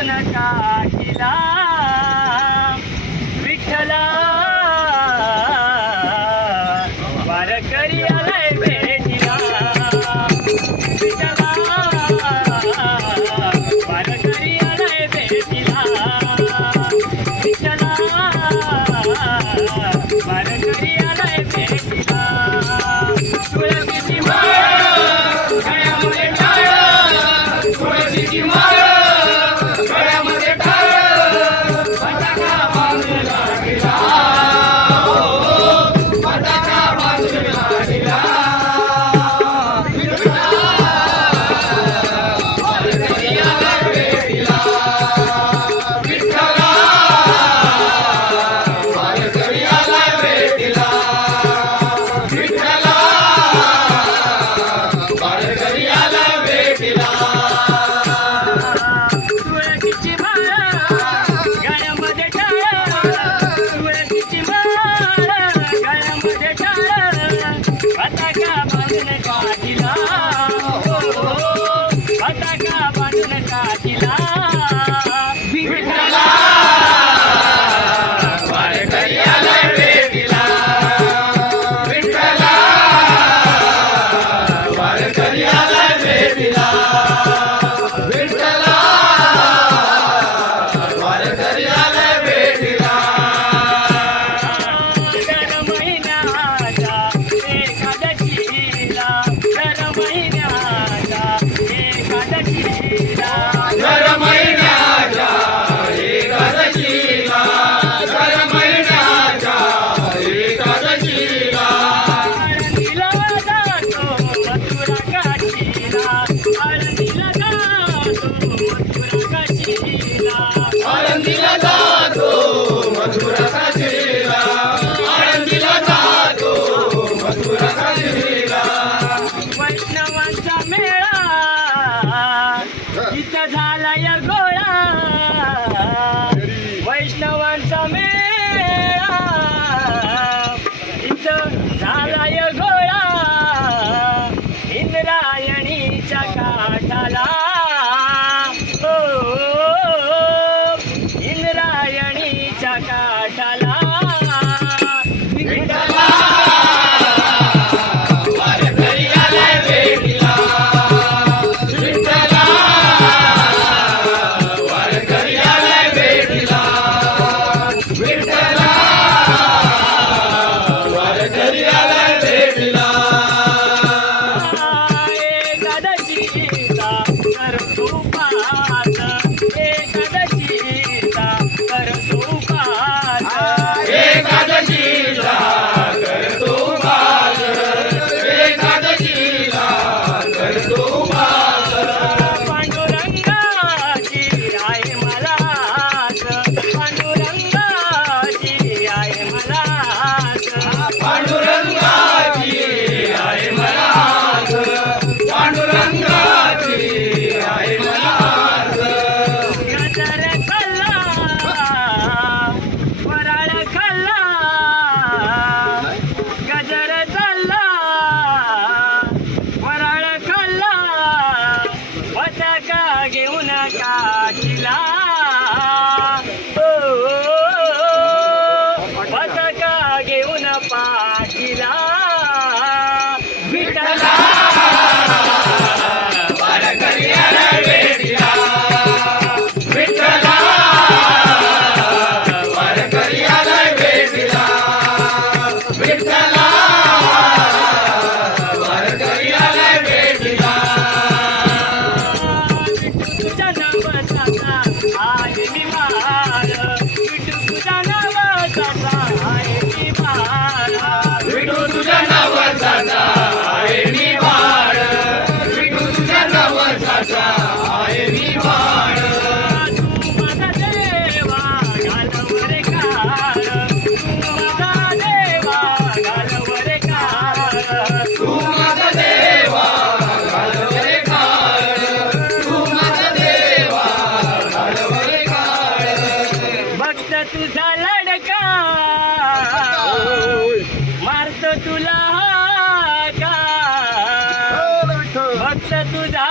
くなか。大发 वेळा मेळा. इथं झालाय गोळा 在度假。